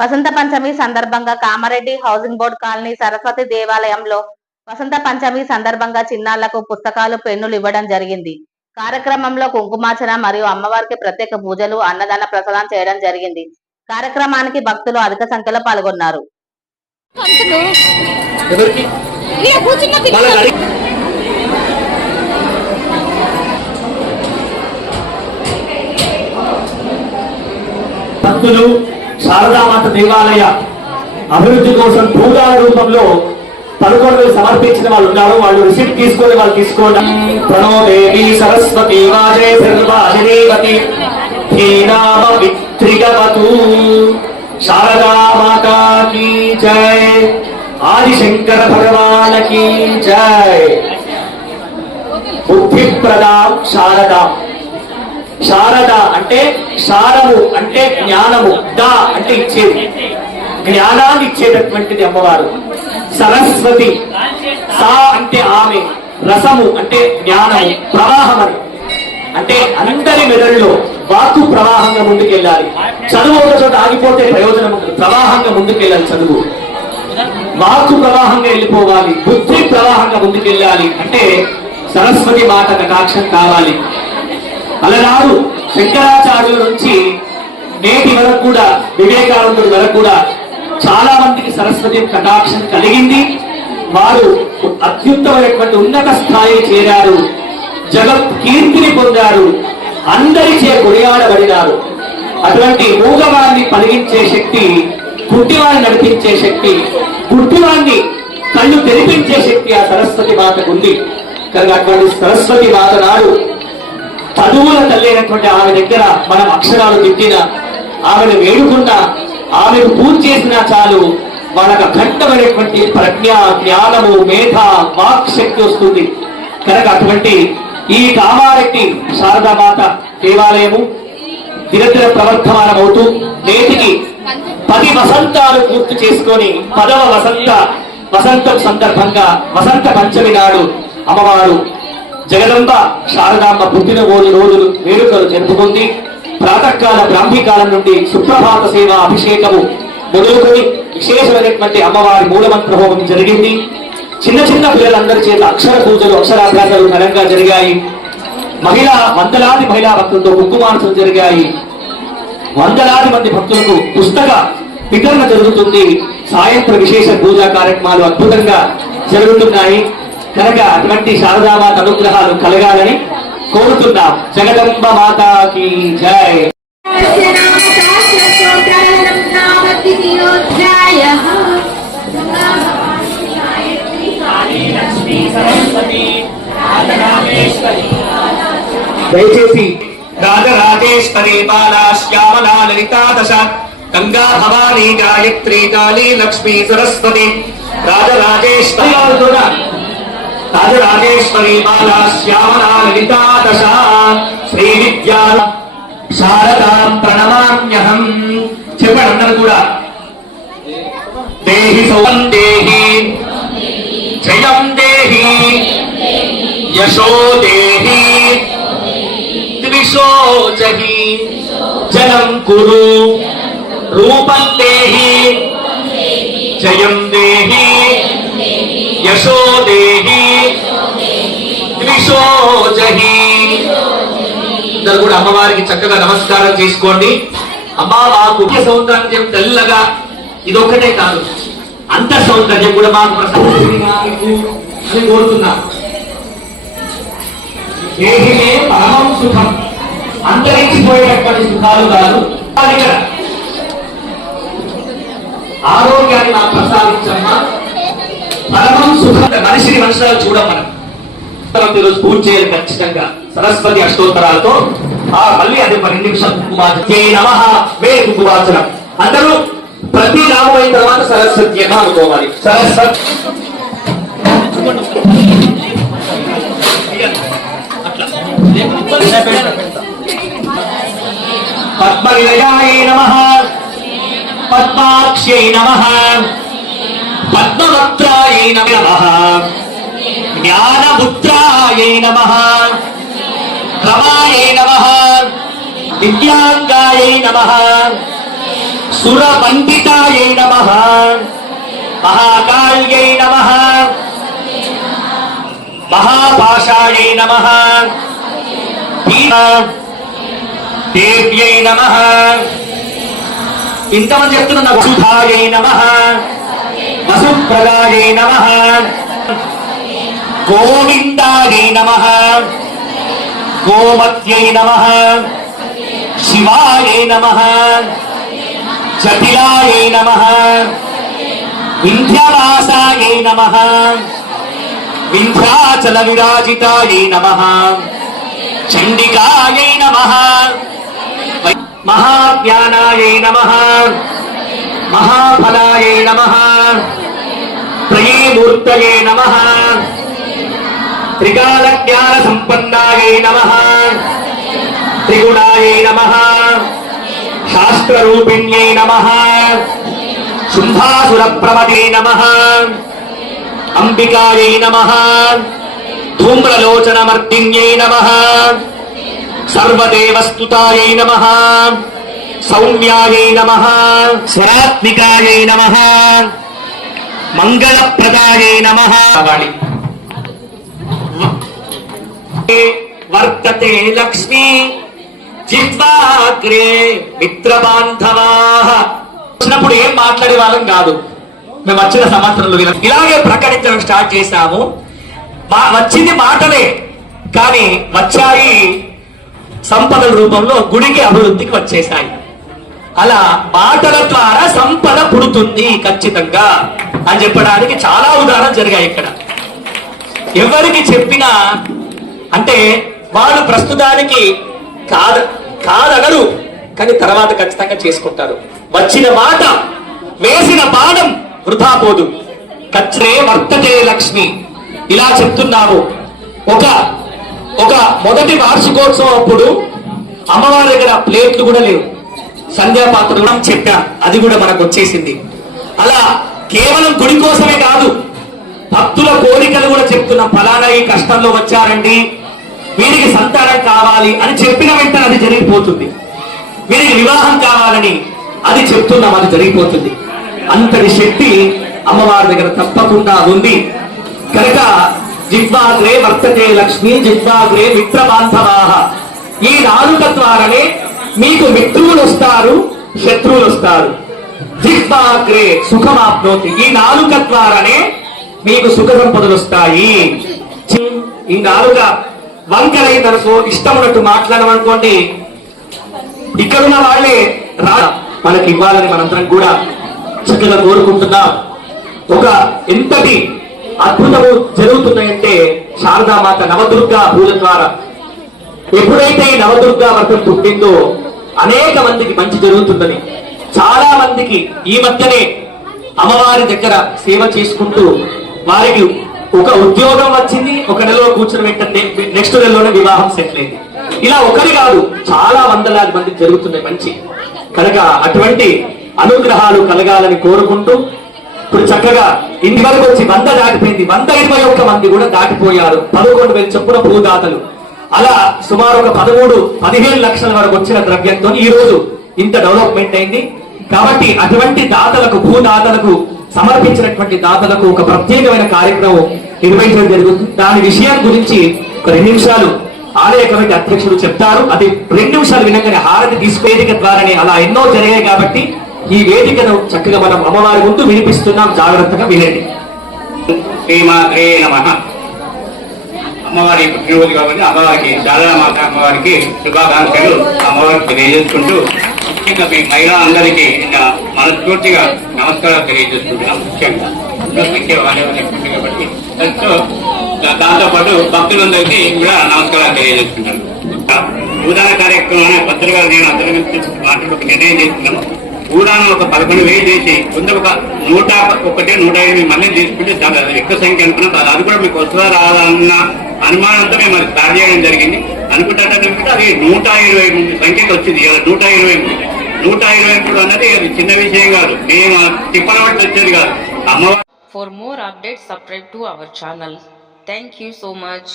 వసంత పంచమి సందర్భంగా Kamareddy housing board colony Saraswati దేవాలయంలో వసంత పంచమి సందర్భంగా చిన్నారులకు పుస్తకాలు, పెన్నులు ఇవ్వడం జరిగింది. కార్యక్రమంలో కుంకుమార్చన మరియు అమ్మవారికి ప్రత్యేక పూజలు, అన్నదాన ప్రసాదం చేయడం జరిగింది. కార్యక్రమానికి భక్తులు అధిక సంఖ్యలో పాల్గొన్నారు. భక్తులు శారదామాత దేవాలయ అభివృద్ధి కోసం భూదాన రూపంలో 11 సమర్పించిన వాళ్ళు ఉన్నారు. వాళ్ళు రిసిప్ట్ తీసుకొని వాళ్ళు తీసుకోండి. ప్రణో దేవి సరస్వతి వాజే సర్వాజనేవతి ధీనామ విత్రిగవతు శారదా మాతా కీ జై, ఆదిశంకర భగవాన్ కీ జై. బుద్ధిప్రదాం శారదా. శారద అంటే శారము అంటే జ్ఞానము, దా అంటే ఇచ్చేది, జ్ఞానాన్ని ఇచ్చేటటువంటిది అమ్మవారు. సరస్వతి, సా అంటే ఆమె, రసము అంటే జ్ఞానము, ప్రవాహమని అంటే అందరి మెదడులో వాక్కు ప్రవాహంగా ముందుకెళ్ళాలి. చదువు ఒక చోట ఆగిపోతే ప్రయోజనం ఉంటుంది. ప్రవాహంగా ముందుకెళ్ళాలి చదువు, వాక్కు ప్రవాహంగా వెళ్ళిపోవాలి, బుద్ధి ప్రవాహంగా ముందుకెళ్ళాలి. అంటే సరస్వతి మాట కటాక్షం కావాలి. అలనాడు శంకరాచార్యుల నుంచి నేటి వరకు కూడా, వివేకానందుడి వరకు కూడా చాలా మందికి సరస్వతి కటాక్షం కలిగింది. వారు అత్యుత్తమైనటువంటి ఉన్నత స్థాయికి చేరారు, జగత్ కీర్తిని పొందారు, అందరిచే కొనియాడబడినారు. అటువంటి మూగవాన్ని పలిగించే శక్తి, గుడ్డివాన్ని నడిపించే శక్తి, గుడ్డివాన్ని కళ్ళు తెరిపించే శక్తి ఆ సరస్వతి మాతకు ఉంది. కనుక అటువంటి సరస్వతి మాత నాడు చదువుల తల్లి ఆమె దగ్గర మనం అక్షరాలు తిట్టిన, ఆమెను వేడుకున్నా, ఆమెను పూజ చేసినా చాలు వాళ్ళకు అఖండమైనటువంటి ప్రజ్ఞ, జ్ఞానము, మేధ, వాక్ శక్తి వస్తుంది. కనుక అటువంటి ఈ కామారెడ్డి శారదామాత దేవాలయము దినదిన ప్రవర్ధమానమవుతూ నేటికి 10 వసంతాలు పూర్తి చేసుకొని 10వ వసంతం సందర్భంగా వసంత పంచమి నాడు అమ్మవారు జగదంబ శారదాంబ రోజులు వేడుకలు జరుపుకుంది. ప్రాతకాల బ్రాహ్మీకాలం నుండి సుప్రభాత సేవ అభిషేకము మొదలుకొని విశేషమైనటువంటి అమ్మవారి మూలమంత్ర హోమం జరిగింది. చిన్న చిన్న పిల్లలందరి చేత అక్షర పూజలు, అక్షరాభ్యాసాలు ఘనంగా జరిగాయి. వందలాది మహిళా భక్తులతో కుంకుమార్చనలు జరిగాయి. వందలాది మంది భక్తులకు పుస్తక వితరణ జరుగుతుంది. సాయంత్రం విశేష పూజా కార్యక్రమాలు అద్భుతంగా జరుగుతున్నాయి. కనుక అటువంటి శారదామాత అనుగ్రహాలు కలగాలని కోరుతున్నాం. జగదంబ మాతాకి జై. దయచేసి రాజరాజేశ్వరి బాలా శ్యామలా లలితా దశ గంగా భవానీ గాయత్రి కాళీ లక్ష్మీ సరస్వతి రాజరాజేశ్వరి రాజరాజేశ్వరి బాలా శ్యామలా లలితా దశ శ్రీ విద్యా శారదాం ప్రణమామ్యహం. చెప్పండి అందరూ కూడా. దేహి సౌం దేహి జయం దేహి యశో దేహి త్రిశో జహి జనం కురు రూపం దేహి జయం దేహి యశో దేహి త్రిశో జహి. అందరూ కూడా అమ్మవారికి చక్కగా నమస్కారం చేసుకోండి. అమ్మా మాకు సౌందర్యం తెల్లగా ఇదొక్కటే కాదు, అంత సౌందర్యం కూడా మాకు అని కోరుతున్నా. దేహిమే పరమం సుఖం, అంతరించిపోయేటటువంటి సుఖాలు కాదు. ఆరోగ్యాన్ని మాకు ప్రసాదించమ్మా. పరమం సుఖం మనిషిని మనుషులు చూడమని ఈరోజు పూజ చేయాలి ఖచ్చితంగా సరస్వతి అష్టోత్తరాలతో. మళ్ళీ అదే 2 నిమిషాలు కుంకుమార్చనం. అందరూ ప్రతి నామం అయిన తర్వాత సరస్వతి అని అనుకోవాలి. సరస్వతి పద్మనిలయాయ నమః, పద్మాక్షై నమః, పద్మవక్త్రాయ నమః, జ్ఞానపుత్రాయ నమః, రమాయ నమః, దివ్యాంగాయై నమః సురవందితాయై నమః మహాకాళ్యై నమః మహాపాషాయై నమః దేవ్యై నమః. ఇంతమంది చెప్తున్న వసుధాయై నమః వసుప్రదాయై నమః గోవిందాయై నమః గోమత్యై నమః శివాయై నమః జటిలాయై నమః వింధ్యవాసాయై నమః వింధ్యాచల విరాజితాయై నమః చండికాయై నమః మహాజ్ఞానాయై నమః మహాఫలాయై నమః త్రయీమూర్తయే నమః త్రికాల జ్ఞాన సంపన్నాయై నమః త్రిగుణాయై నమః శాస్త్రరూపిణ్యై నమః శుంభాసుర ప్రమదే నమః అంబికాయై నమః ధూమ్రలోచనమర్దిన్యై నమః సర్వదేవస్తుతాయై నమః సౌమ్యాయై నమః స్వరాత్మికాయై నమః మంగళప్రదాయై నమః. వర్తతే లక్ష్మీ జిహ్వాగ్రే మిత్రబాంధవాః. వచ్చినప్పుడు ఏం మాట్లాడే వాళ్ళం కాదు. మేము వచ్చిన సంవత్సరంలో ఇలాగే ప్రకటించడం స్టార్ట్ చేశాము. వచ్చింది మాటలే, కానీ వచ్చాయి సంపదల రూపంలో గుడికి అభివృద్ధికి వచ్చేసాయి. అలా మాటల ద్వారా సంపద పుడుతుంది ఖచ్చితంగా అని చెప్పడానికి చాలా ఉదాహరణలు జరిగాయి ఇక్కడ. ఎవరికి చెప్పినా అంటే వాళ్ళు ప్రస్తుతానికి కాదనరు, కానీ తర్వాత ఖచ్చితంగా చేసుకుంటారు. వచ్చిన మాట వేసిన బాణం వృధా పోదు. కచ్రే వర్తతే లక్ష్మి ఇలా చెప్తున్నాము. ఒక మొదటి వార్షికోత్సవం అప్పుడు అమ్మవారి దగ్గర ప్లేట్లు కూడా లేవు, సంధ్యాపాత్రం చెప్పాం, అది కూడా మనకు వచ్చేసింది. అలా కేవలం గుడి కోసమే కాదు, భక్తుల కోరికలు కూడా చెప్తున్నాం. ఫలానా ఈ కష్టంలో వచ్చారండి, వీరికి సంతానం కావాలి అని చెప్పిన వెంటనే అది జరిగిపోతుంది. వీరికి వివాహం కావాలని అది చెప్తున్నాం, అది జరిగిపోతుంది. అంతటి శక్తి అమ్మవారి దగ్గర తప్పకుండా ఉంది. కనుక జిహ్వాగ్రే వర్తతే లక్ష్మి జిహ్వాగ్రే మిత్రబాంధవాః. ఈ నాలుక ద్వారానే మీకు మిత్రులు వస్తారు, శత్రువులు వస్తారు. జిహ్వాగ్రే సుఖమాప్నోతి. ఈ నాలుక ద్వారానే మీకు సుఖ సంపదలు వస్తాయి. ఈ నాలుక వంకరైందనుకో, ఇష్టం ఉన్నట్టు మాట్లాడమనుకోండి, ఇక్కడున్న వాళ్ళే మనకి ఇవ్వాలని మనందరం కూడా చక్కగా కోరుకుంటున్నాం. ఒక ఎంతటి అద్భుతము జరుగుతున్నాయంటే శారదామాత నవదుర్గా పూజ ద్వారా ఎప్పుడైతే ఈ నవదుర్గా వ్రతం పుట్టిందో అనేక మందికి మంచి జరుగుతుందని, చాలా మందికి ఈ మధ్యనే అమ్మవారి దగ్గర సేవ చేసుకుంటూ వారికి ఒక ఉద్యోగం వచ్చింది. ఒక నెలలో కూర్చుని వెంటనే నెక్స్ట్ నెలలోనే వివాహం సెటిల్ అయింది. ఇలా ఒకరి కాదు, చాలా వందలాది మందికి జరుగుతున్నాయి మంచి. కనుక అటువంటి అనుగ్రహాలు కలగాలని కోరుకుంటూ ఇప్పుడు చక్కగా ఇంటి వరకు వచ్చి 100 దాటిపోయింది. 121 మంది కూడా దాటిపోయారు. 11,000 చొప్పున భూదాతలు. అలా సుమారు ఒక 13-15 లక్షల వరకు వచ్చిన ద్రవ్యంతో ఈ రోజు ఇంత డెవలప్మెంట్ అయింది. కాబట్టి అటువంటి దాతలకు, భూదాతలకు సమర్పించినటువంటి దాతలకు ఒక ప్రత్యేకమైన కార్యక్రమం నిర్వహించడం జరుగుతుంది. దాని విషయం గురించి ఒక 2 నిమిషాలు ఆలయ కమిటీ అధ్యక్షుడు చెప్తారు. అది 2 నిమిషాలు వినగానే హారతి తీసువేదిక ద్వారానే అలా ఎన్నో జరిగాయి. కాబట్టి ఈ వేదికను చక్కగా మనం అమ్మవారి ముందు వినిపిస్తున్నాం, జాగ్రత్తగా వినండి. శ్రీమాత్రే నమః. అమ్మవారి పుట్టినరోజు కాబట్టి అమ్మవారికి, శారదామాత అమ్మవారికి శుభాకాంక్షలు అమ్మవారికి తెలియజేసుకుంటూ, ముఖ్యంగా మీ మహిళా అందరికీ మనస్ఫూర్తిగా నమస్కారాలు తెలియజేసుకుంటున్నాం. ముఖ్యంగా కాబట్టి దాంతో పాటు భక్తులందరికీ కూడా నమస్కారాలు తెలియజేసుకుంటాను. భూదాన కార్యక్రమం పత్రిక నేను అందరి గురించి మాట్లాడి ఒక నిర్ణయం చేసుకున్నాను. భూదానం ఒక 11,000 చేసి కొంత ఒక 101-108 మంది తీసుకుంటే చాలా ఎక్కువ సంఖ్య అనుకున్నాం. అది కూడా మీకు వస్తుందా రాదన్న అనుమానంతో మేము అది స్టార్ట్ చేయడం జరిగింది. అనుకుంటే అది 120 మంది సంఖ్యకి వచ్చింది. 120 అన్నది అది చిన్న విషయం కాదు, మేము తిప్పల పట్టి వచ్చేది కాదు. అమ్మవారు. For more updates, subscribe to our channel. Thank you so much.